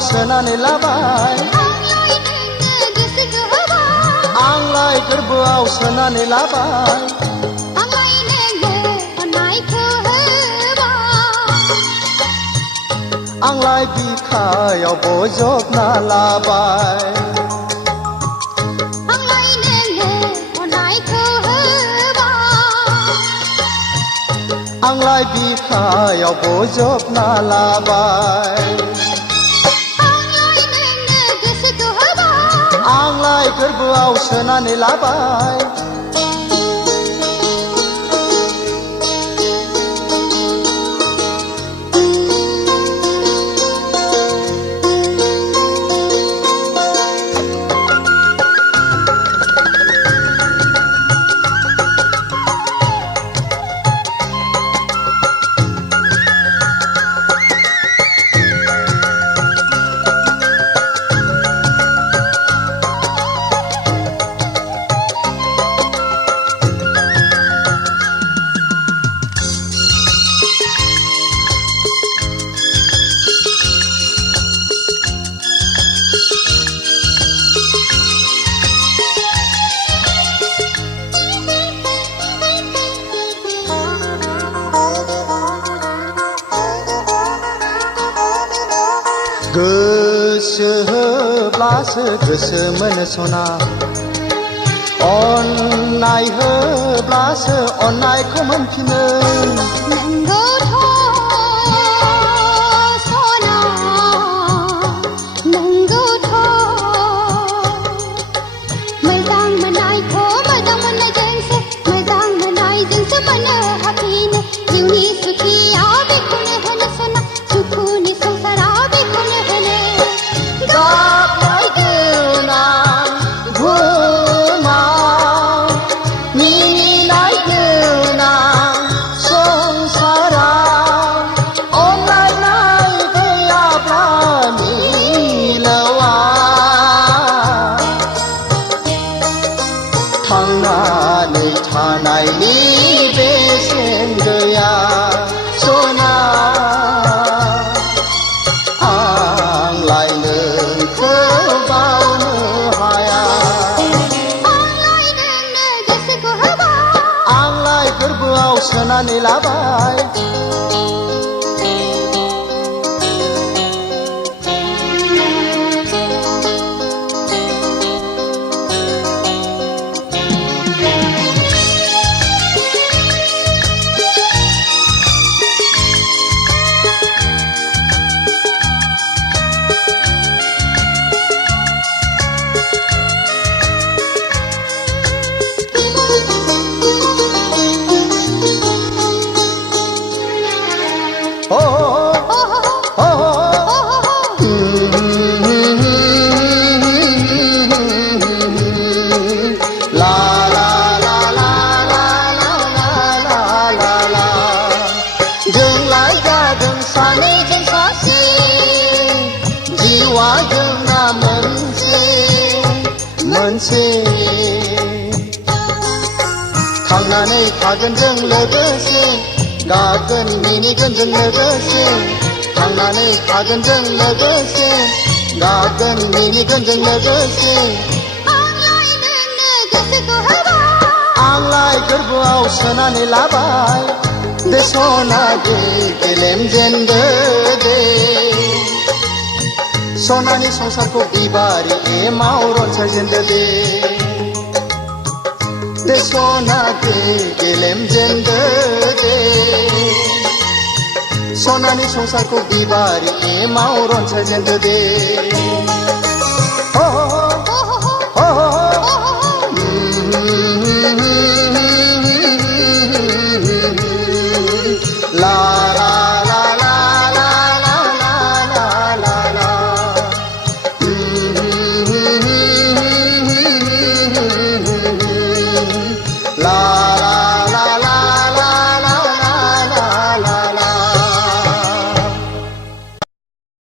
सोनानै लाबाय आंलाय गोरबोआव सोनानै लाबाय आंलाय बिखायाव बजबना लाबाय आंलाय बिखायाव बजबना लाबाय आंलाय गोरबोआव सोनानै लाबाय गोसो होब्लासो गोसो मोनो सना अननाय होब्लासो अननायखौ मोनफिनो थांनानै थानायनि बेसेन गैया सना आंलाय नोंखौ बावनो हाया आंलाय गोरबोआव सोनानै लाबाय जिवाजोंना मोनसे थांनानै थागोन जों लोगोसे गागोन मिनिगोन जों लोगोसे थांनानै थागोन जों लोगोसे गागोन मिनिगोन जों लोगोसे आंलाय गोरबोआव सोनानै लाबाय दे सना दे गेलेम जेनदो दे सनानि संसारखौ बिबारि एमाव रनसायजेनदो दे दे सना दे गेलेम जेनदो दे सनानि संसारखौ बिबारि एमाव रनसायजेनदो दे